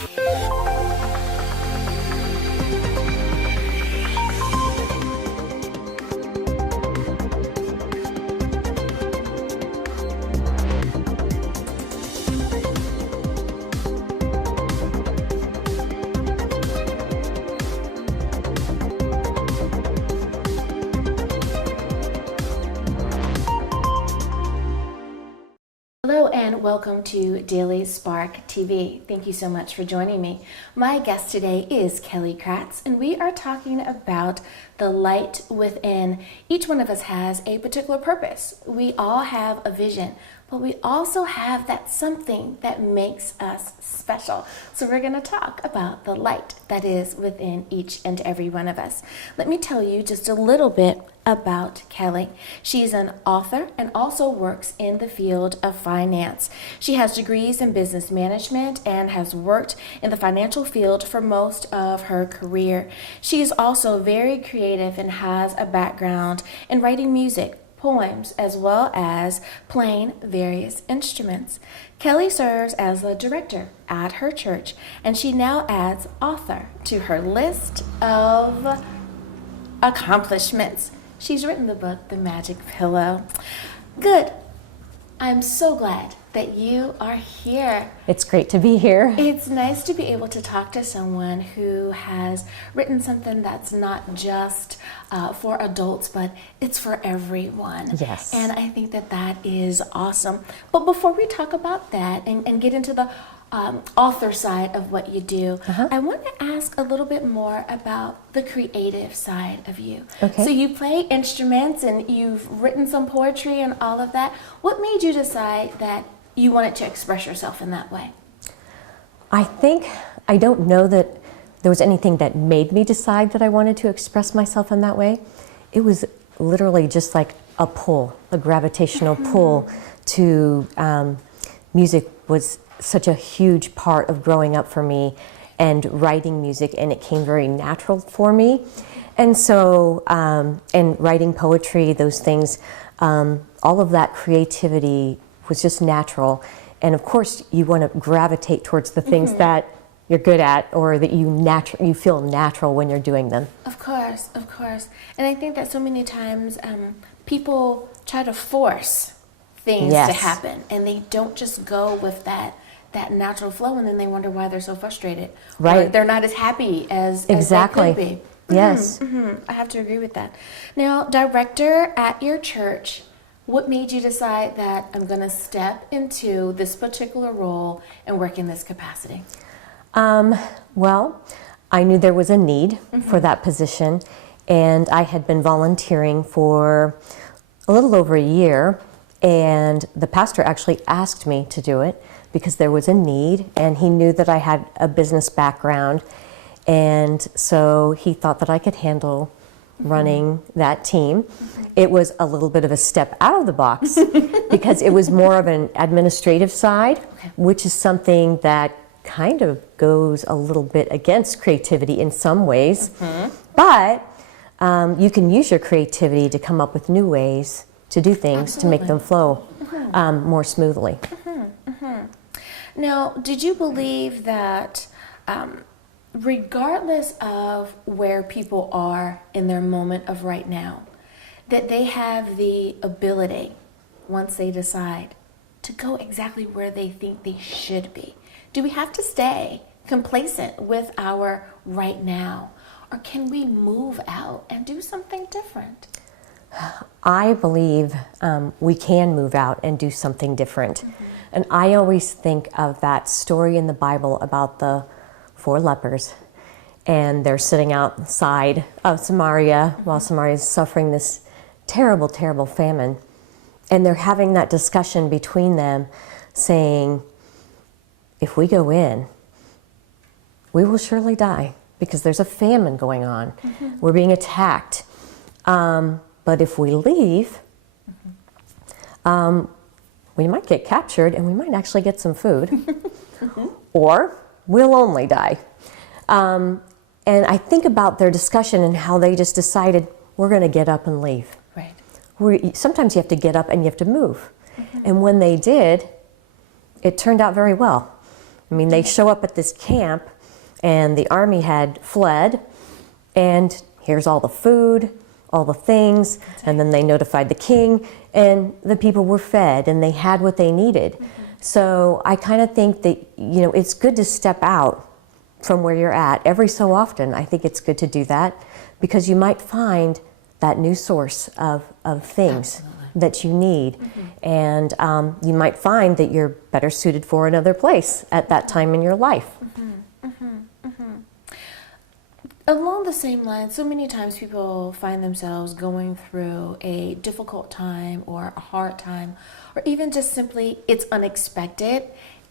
Hello and welcome to Daily Spark TV. Thank you so much for joining me. My guest today is Kelly Kratz, and we are talking about the light within. Each one of us has a particular purpose. We all have a vision, but we also have that something that makes us special. So we're going to talk about the light that is within each and every one of us. Let me tell you just a little bit about Kelly. She's an author and also works in the field of finance. She has degrees in business management and has worked in the financial field for most of her career. She is also very creative and has a background in writing music, poems, as well as playing various instruments. Kelly serves as the director at her church, and she now adds author to her list of accomplishments. She's written the book, The Magic Pillow. Good. I'm so glad that you are here. It's great to be here. It's nice to be able to talk to someone who has written something that's not just for adults, but it's for everyone. Yes. And I think that that is awesome. But before we talk about that and get into the author side of what you do, I want to ask a little bit more about the creative side of you. Okay. So you play instruments and you've written some poetry and all of that. What made you decide that you wanted to express yourself in that way? I don't know that there was anything that made me decide that I wanted to express myself in that way. It was literally just like a pull, a gravitational pull to music was such a huge part of growing up for me and writing music, and it came very natural for me. And so, and writing poetry, those things, all of that creativity was just natural. And of course, you want to gravitate towards the things that you're good at, or that you feel natural when you're doing them. Of course. And I think that so many times people try to force things to happen, and they don't just go with that natural flow, and then they wonder why they're so frustrated. Right. Or they're not as happy as they could be. Yes. I have to agree with that. Now, director at your church, what made you decide that I'm going to step into this particular role and work in this capacity? Well, I knew there was a need for that position, and I had been volunteering for a little over a year, and the pastor actually asked me to do it because there was a need, and he knew that I had a business background, and so he thought that I could handle running that team. It was a little bit of a step out of the box because it was more of an administrative side, which is something that kind of goes a little bit against creativity in some ways, but you can use your creativity to come up with new ways to do things to make them flow more smoothly. Now, did you believe that regardless of where people are in their moment of right now, that they have the ability, once they decide, to go exactly where they think they should be? Do we have to stay complacent with our right now, or can we move out and do something different? I believe we can move out and do something different. And I always think of that story in the Bible about the 4 lepers, and they're sitting outside of Samaria while Samaria is suffering this terrible, terrible famine. And they're having that discussion between them saying, if we go in, we will surely die because there's a famine going on. We're being attacked. But if we leave, we might get captured and we might actually get some food, or we'll only die. And I think about their discussion and how they just decided, we're going to get up and leave. Right. Sometimes you have to get up and you have to move. And when they did, it turned out very well. I mean, they show up at this camp and the army had fled, and here's all the food, all the things, and then they notified the king, and the people were fed and they had what they needed. So I kind of think that, it's good to step out from where you're at. Every so often, I think it's good to do that, because you might find that new source of things that you need. And you might find that you're better suited for another place at that time in your life. Along the same line, so many times people find themselves going through a difficult time or a hard time, or even just simply it's unexpected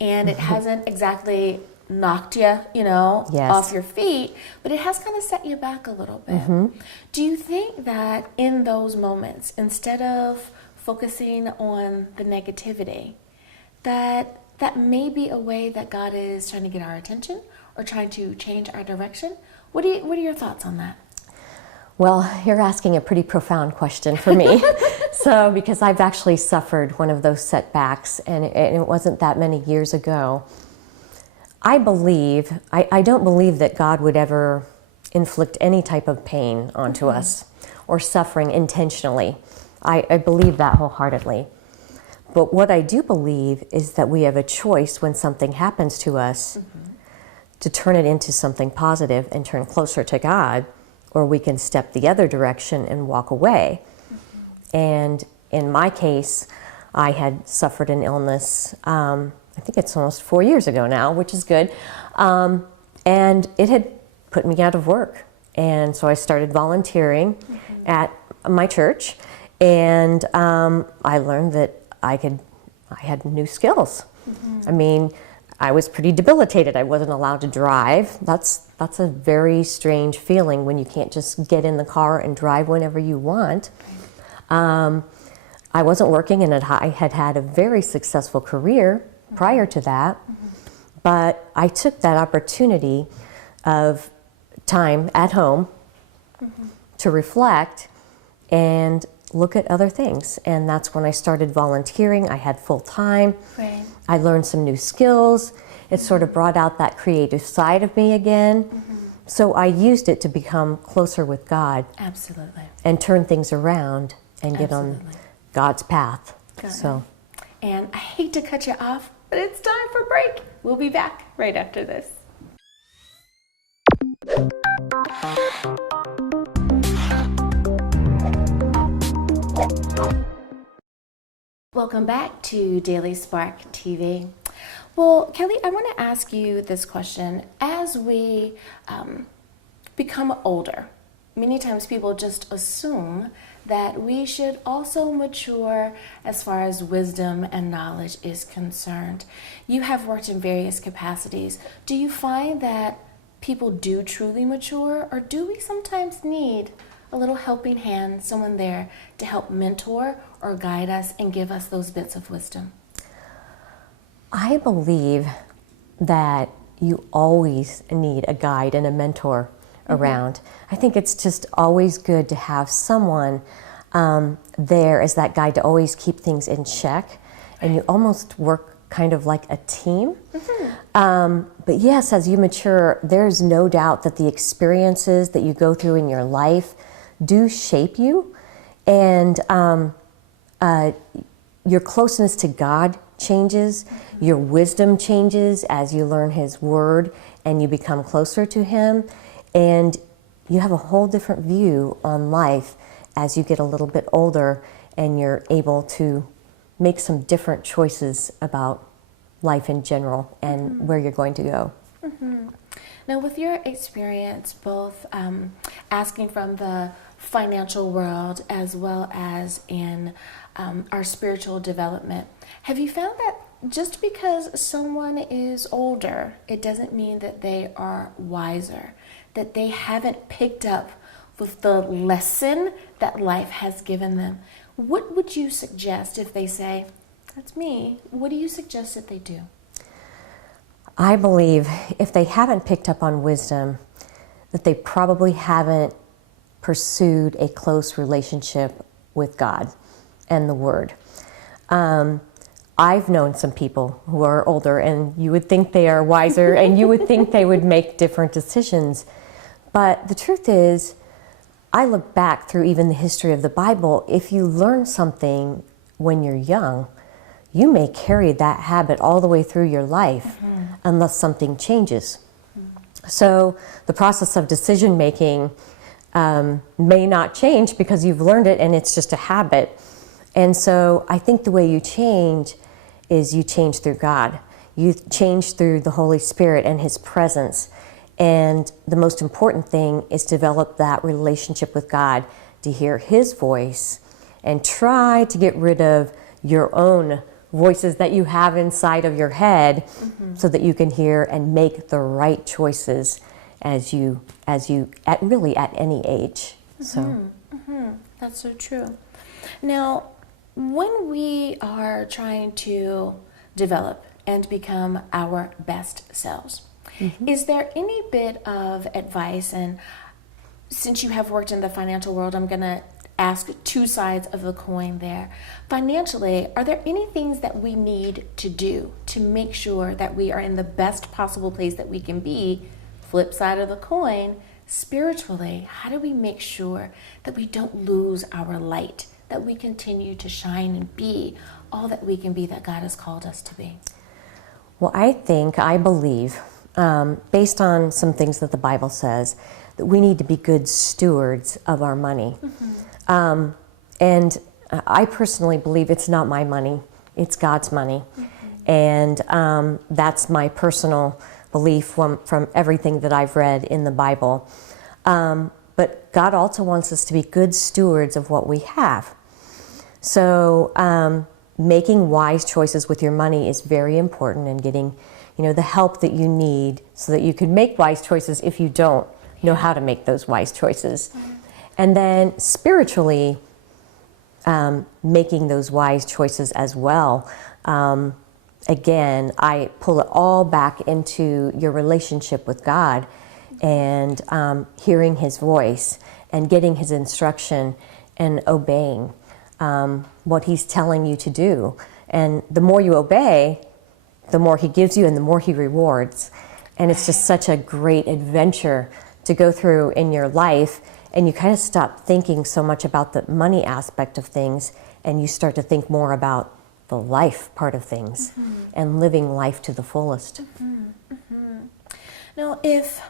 and it hasn't exactly knocked you, off your feet, but it has kind of set you back a little bit. Do you think that in those moments, instead of focusing on the negativity, that may be a way that God is trying to get our attention or trying to change our direction? What are your thoughts on that? Well, you're asking a pretty profound question for me. So, because I've actually suffered one of those setbacks, and it wasn't that many years ago. I don't believe that God would ever inflict any type of pain onto us or suffering intentionally. I believe that wholeheartedly. But what I do believe is that we have a choice when something happens to us to turn it into something positive and turn closer to God, or we can step the other direction and walk away. And in my case, I had suffered an illness, I think it's almost 4 years ago now, which is good, and it had put me out of work. And so I started volunteering at my church, and I learned that I had new skills. I mean, I was pretty debilitated. I wasn't allowed to drive. That's a very strange feeling when you can't just get in the car and drive whenever you want. I wasn't working, and I had had a very successful career prior to that, but I took that opportunity of time at home to reflect and look at other things. And that's when I started volunteering. I had full time. Right. I learned some new skills. It sort of brought out that creative side of me again. So I used it to become closer with God. Absolutely. And turn things around and get on God's path. And I hate to cut you off, but it's time for a break. We'll be back right after this. Welcome back to Daily Spark TV. Well, Kelly, I want to ask you this question. As we become older, many times people just assume that we should also mature as far as wisdom and knowledge is concerned. You have worked in various capacities. Do you find that people do truly mature, or do we sometimes need a little helping hand, someone there to help mentor or guide us and give us those bits of wisdom? I believe that you always need a guide and a mentor around. I think it's just always good to have someone there as that guide to always keep things in check, and you almost work kind of like a team. But yes, as you mature, there's no doubt that the experiences that you go through in your life do shape you, and your closeness to God changes, your wisdom changes as you learn His Word and you become closer to Him, and you have a whole different view on life as you get a little bit older and you're able to make some different choices about life in general and where you're going to go. Now, with your experience, both asking from the financial world as well as in our spiritual development, have you found that just because someone is older, it doesn't mean that they are wiser, that they haven't picked up with the lesson that life has given them? What would you suggest if they say, that's me? What do you suggest that they do? I believe if they haven't picked up on wisdom, that they probably haven't pursued a close relationship with God and the Word. I've known some people who are older, and you would think they are wiser, and you would think they would make different decisions. But the truth is, I look back through even the history of the Bible. If you learn something when you're young, you may carry that habit all the way through your life unless something changes. So the process of decision making may not change because you've learned it and it's just a habit. And so I think the way you change is you change through God. You change through the Holy Spirit and His presence. And the most important thing is develop that relationship with God, to hear His voice and try to get rid of your own voices that you have inside of your head so that you can hear and make the right choices as you at any age. That's so true. Now, when we are trying to develop and become our best selves, is there any bit of advice, and since you have worked in the financial world, I'm going to ask two sides of the coin there. Financially, are there any things that we need to do to make sure that we are in the best possible place that we can be? Flip side of the coin, spiritually, how do we make sure that we don't lose our light, that we continue to shine and be all that we can be, that God has called us to be? Well, I believe, based on some things that the Bible says, that we need to be good stewards of our money. And I personally believe it's not my money, it's God's money. And that's my personal belief from everything that I've read in the Bible. But God also wants us to be good stewards of what we have. So making wise choices with your money is very important, and getting, the help that you need so that you can make wise choices if you don't know how to make those wise choices. And then spiritually, making those wise choices as well. Again, I pull it all back into your relationship with God, and hearing His voice and getting His instruction and obeying what He's telling you to do. And the more you obey, the more He gives you and the more He rewards. And it's just such a great adventure to go through in your life, and you kind of stop thinking so much about the money aspect of things, and you start to think more about the life part of things and living life to the fullest. Now, if,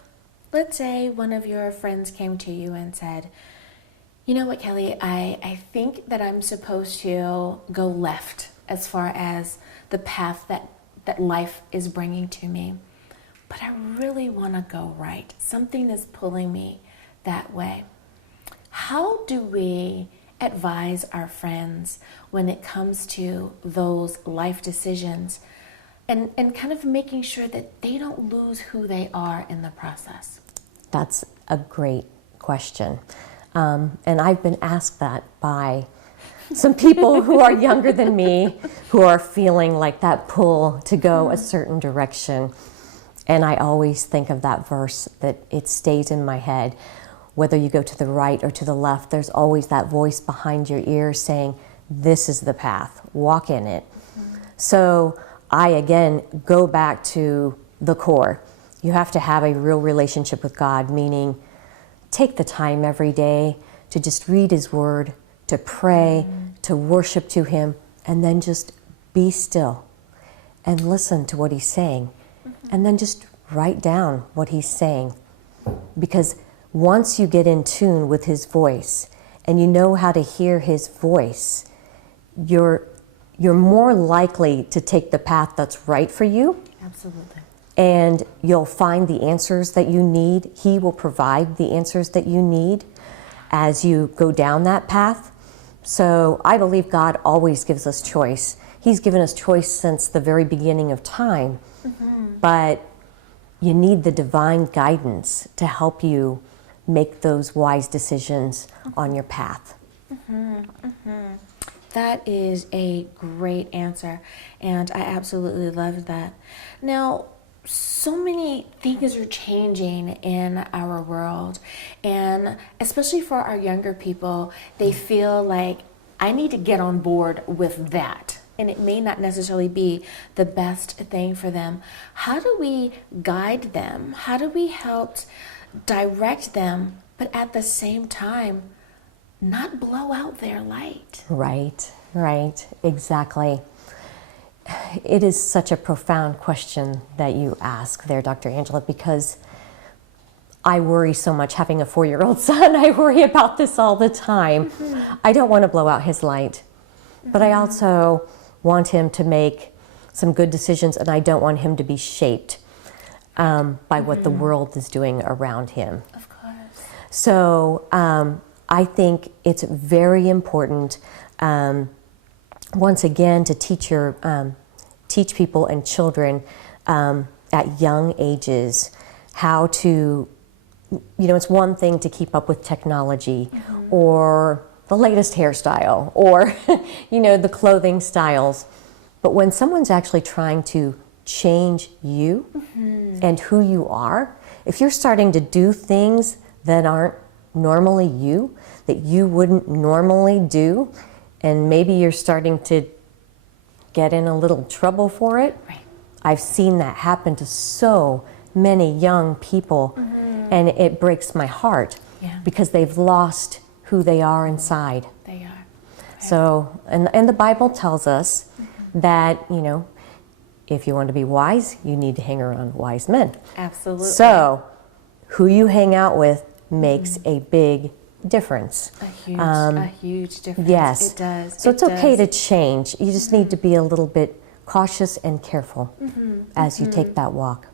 let's say, one of your friends came to you and said, you know what, Kelly, I think that I'm supposed to go left as far as the path that life is bringing to me, but I really want to go right. Something is pulling me that way. How do we advise our friends when it comes to those life decisions, and kind of making sure that they don't lose who they are in the process? That's a great question. And I've been asked that by some people who are younger than me, who are feeling like that pull to go a certain direction. And I always think of that verse, that it stays in my head. Whether you go to the right or to the left, there's always that voice behind your ear saying, this is the path, walk in it. So I, again, go back to the core. You have to have a real relationship with God, meaning take the time every day to just read His Word, to pray, to worship to Him, and then just be still and listen to what He's saying. And then just write down what He's saying. Because once you get in tune with His voice and you know how to hear His voice, you're more likely to take the path that's right for you. Absolutely. And you'll find the answers that you need. He will provide the answers that you need as you go down that path. So I believe God always gives us choice. He's given us choice since the very beginning of time. But you need the divine guidance to help you make those wise decisions on your path. That is a great answer, and I absolutely love that. Now, so many things are changing in our world, and especially for our younger people, they feel like, I need to get on board with that. and it may not necessarily be the best thing for them. How do we guide them? How do we help direct them, but at the same time, not blow out their light? Right, exactly. It is such a profound question that you ask there, Dr. Angela, because I worry so much. Having a 4-year-old son, I worry about this all the time. I don't want to blow out his light, but I also want him to make some good decisions, and I don't want him to be shaped by what the world is doing around him. Of course. So I think it's very important, once again, to teach people and children at young ages how to, it's one thing to keep up with technology or the latest hairstyle or, the clothing styles. But when someone's actually trying to change you and who you are, if you're starting to do things that aren't normally you, that you wouldn't normally do, and maybe you're starting to get in a little trouble for it. Right. I've seen that happen to so many young people, and it breaks my heart because they've lost who they are inside. They are. Right. So, and the Bible tells us that, if you want to be wise, you need to hang around wise men. Absolutely. So, who you hang out with makes a big difference. A huge difference. Yes. It does. So it's okay to change. You just need to be a little bit cautious and careful as you take that walk.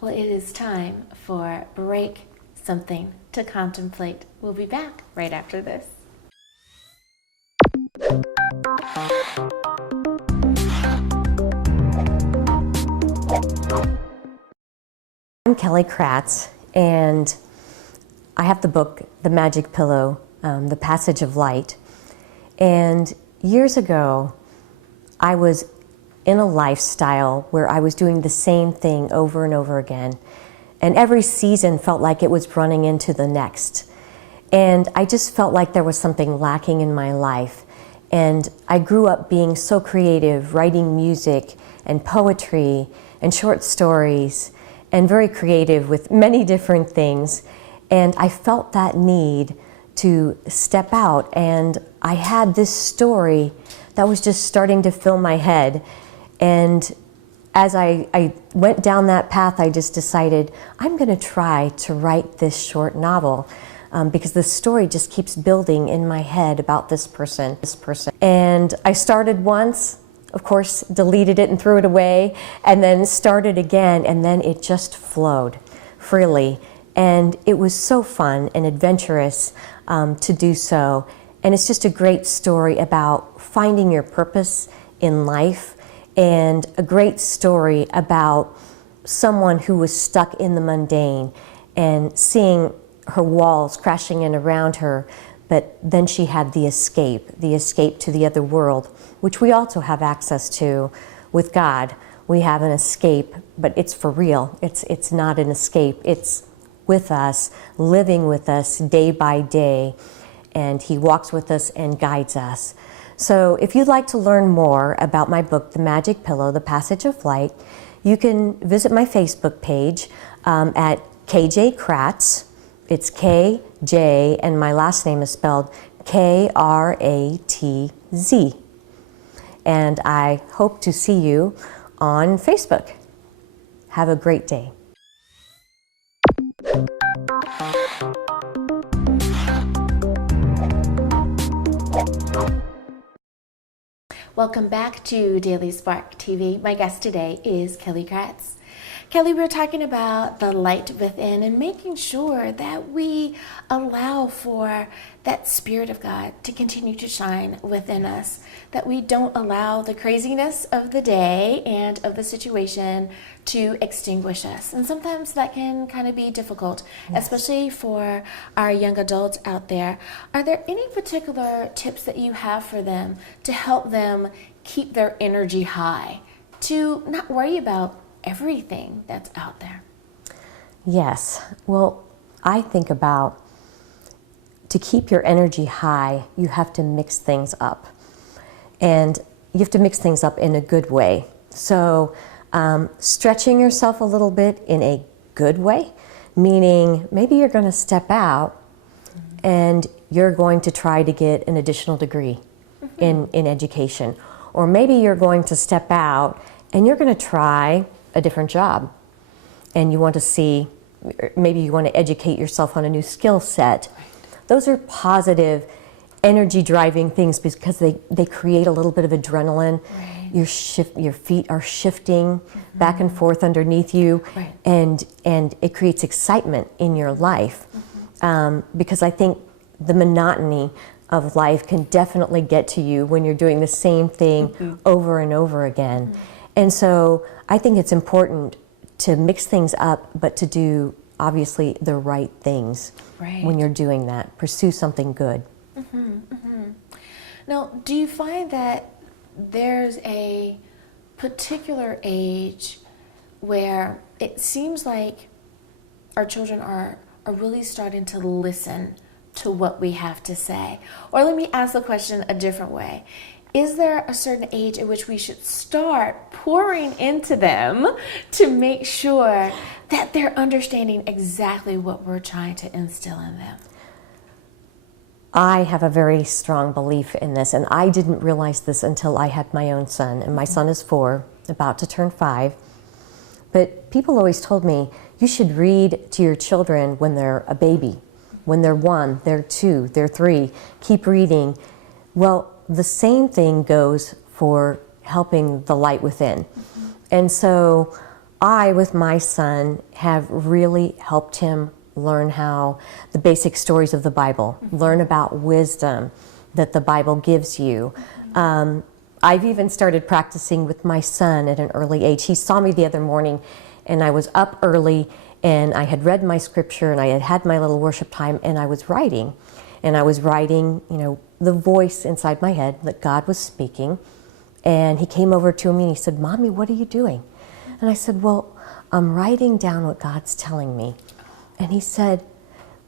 Well, it is time for Break Something to Contemplate. We'll be back right after this. I'm Kelly Kratz, and I have the book, The Magic Pillow, The Passage of Light. And years ago, I was in a lifestyle where I was doing the same thing over and over again. And every season felt like it was running into the next. And I just felt like there was something lacking in my life. And I grew up being so creative, writing music and poetry and short stories, and very creative with many different things. And I felt that need to step out, and I had this story that was just starting to fill my head. And as I went down that path, I just decided I'm going to try to write this short novel because the story just keeps building in my head about this person. And I started once, of course, deleted it and threw it away, and then started again, and then it just flowed freely. And it was so fun and adventurous to do so. And it's just a great story about finding your purpose in life, and a great story about someone who was stuck in the mundane and seeing her walls crashing in around her, but then she had the escape to the other world, which we also have access to with God. We have an escape, but it's for real. It's not an escape. It's with us, living with us day by day, and He walks with us and guides us. So if you'd like to learn more about my book, The Magic Pillow, The Passage of Light, you can visit my Facebook page at KJ Kratz. It's KJ, and my last name is spelled Kratz. And I hope to see you on Facebook. Have a great day. Welcome back to Daily Spark TV. My guest today is Kelly Kratz. Kelly, we're talking about the light within and making sure that we allow for that Spirit of God to continue to shine within us, that we don't allow the craziness of the day and of the situation to extinguish us. And sometimes that can kind of be difficult, especially for our young adults out there. Are there any particular tips that you have for them to help them keep their energy high, to not worry about everything that's out there? Yes. Well, I think about, to keep your energy high, you have to mix things up. And you have to mix things up in a good way. So stretching yourself a little bit in a good way, meaning maybe you're going to step out and you're going to try to get an additional degree in education. Or maybe you're going to step out and you're going to try a different job. And you want to see, maybe you want to educate yourself on a new skill set. Those are positive, energy-driving things because they create a little bit of adrenaline. Right. Your feet are shifting back and forth underneath you, Right. and it creates excitement in your life. Because I think the monotony of life can definitely get to you when you're doing the same thing over and over again. And so I think it's important to mix things up, but to do obviously the right things when you're doing that. Pursue something good. Now, do you find that there's a particular age where it seems like our children are really starting to listen to what we have to say? Or let me ask the question a different way. Is there a certain age at which we should start pouring into them to make sure that they're understanding exactly what we're trying to instill in them? I have a very strong belief in this, and I didn't realize this until I had my own son. And my son is 4, about to turn 5. But people always told me, you should read to your children when they're a baby. When they're 1, they're 2, they're 3, keep reading. Well, the same thing goes for helping the light within. And so I, with my son, have really helped him learn how the basic stories of the Bible, learn about wisdom that the Bible gives you. I've even started practicing with my son at an early age. He saw me the other morning, and I was up early, and I had read my scripture, and I had had my little worship time, and I was writing. And I was writing, the voice inside my head that God was speaking. And he came over to me and he said, "Mommy, what are you doing?" And I said, "Well, I'm writing down what God's telling me." And he said,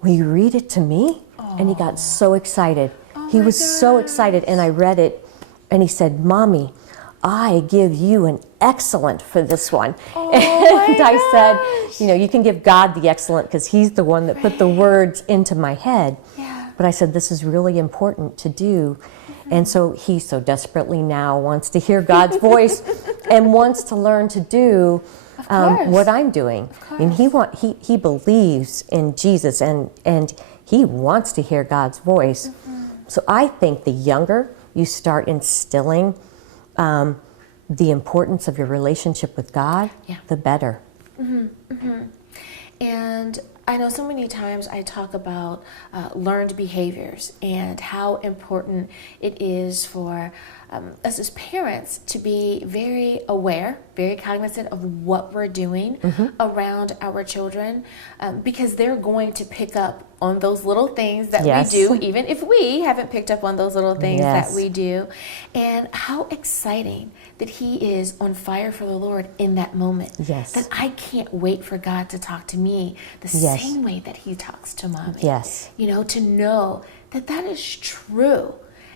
"Will you read it to me?" Aww. And he got so excited. He was so excited, and I read it, and he said, "Mommy, I give you an excellent for this one." And I said, you can give God the excellent because he's the one that put the words into my head. Yeah. But I said, this is really important to do. And so he so desperately now wants to hear God's voice and wants to learn to do what I'm doing. And he believes in Jesus, and he wants to hear God's voice. So I think the younger you start instilling the importance of your relationship with God, the better. And I know so many times I talk about learned behaviors and how important it is for us as parents to be very aware, very cognizant of what we're doing around our children, because they're going to pick up on those little things that we do, even if we haven't picked up on those little things that we do. And how exciting that he is on fire for the Lord in that moment. That I can't wait for God to talk to me the same way that he talks to Mommy. To know that that is true.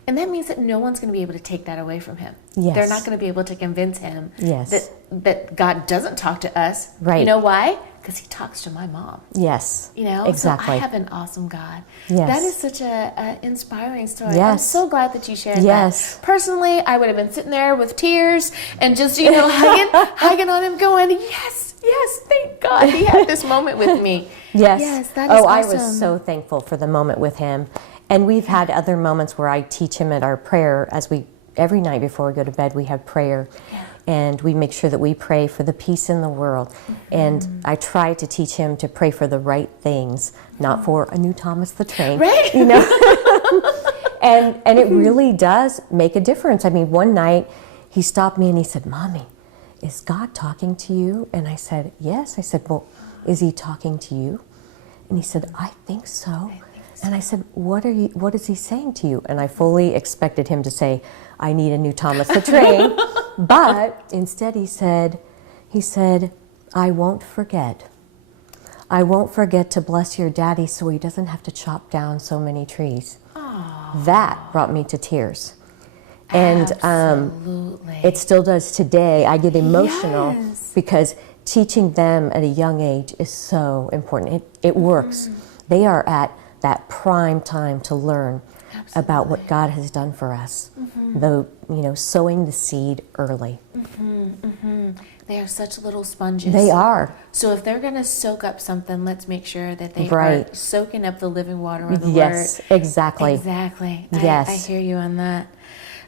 And that means that no one's going to be able to take that away from him. They're not going to be able to convince him that God doesn't talk to us. You know why? Because he talks to my mom. Exactly. So I have an awesome God. That is such a inspiring story. I'm so glad that you shared that. Personally, I would have been sitting there with tears and just, hugging on him going, yes, thank God he had this moment with me. That is awesome. I was so thankful for the moment with him. And we've had other moments where I teach him at our prayer every night before we go to bed, we have prayer. And we make sure that we pray for the peace in the world. And I try to teach him to pray for the right things, not for a new Thomas the Train. And it really does make a difference. I mean, one night he stopped me and he said, "Mommy, is God talking to you?" And I said, "Yes." I said, "Well, is he talking to you?" And he said, "I think so." And I said, what is he saying to you? And I fully expected him to say, "I need a new Thomas the Train." But instead he said, "I won't forget. I won't forget to bless your daddy so he doesn't have to chop down so many trees." That brought me to tears. And Absolutely. it still does today. I get emotional Yes. because teaching them at a young age is so important. It works. They are at that prime time to learn about what God has done for us. Though, sowing the seed early. They are such little sponges. They are. So if they're going to soak up something, let's make sure that they Right. are soaking up the living water of the Yes, Word. exactly. Exactly. Yes. I hear you on that.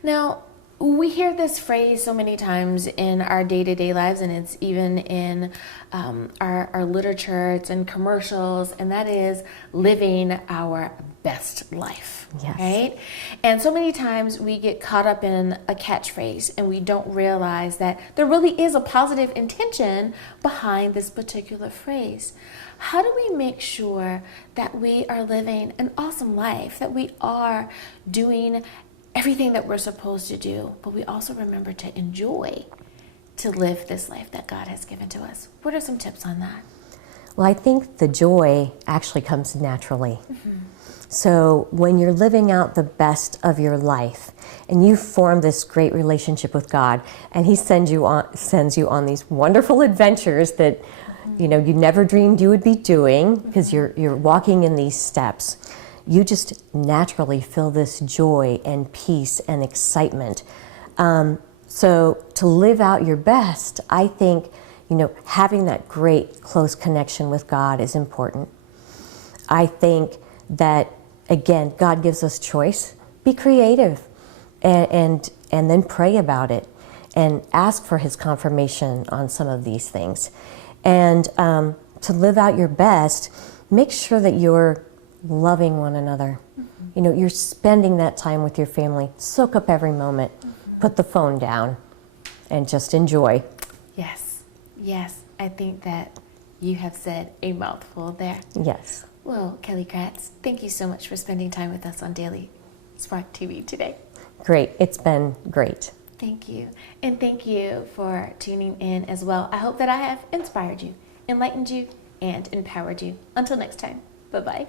Now, we hear this phrase so many times in our day-to-day lives, and it's even in our literature, it's in commercials, and that is living our best life. Yes. Right? And so many times we get caught up in a catchphrase and we don't realize that there really is a positive intention behind this particular phrase. How do we make sure that we are living an awesome life, that we are doing everything that we're supposed to do, but we also remember to enjoy to live this life that God has given to us? What are some tips on that? Well, I think the joy actually comes naturally. So when you're living out the best of your life and you form this great relationship with God, and He sends you on these wonderful adventures that you never dreamed you would be doing, because you're walking in these steps, you just naturally feel this joy and peace and excitement. So to live out your best, I think having that great close connection with God is important. I think that, again, God gives us choice. Be creative and then pray about it and ask for His confirmation on some of these things. And to live out your best, make sure that you're loving one another. You're spending that time with your family. Soak up every moment. Put the phone down and just enjoy. Yes, I think that you have said a mouthful there. Yes. Well, Kelly Kratz, thank you so much for spending time with us on Daily Spark TV today. Great. It's been great. Thank you. And thank you for tuning in as well. I hope that I have inspired you, enlightened you, and empowered you. Until next time, bye-bye.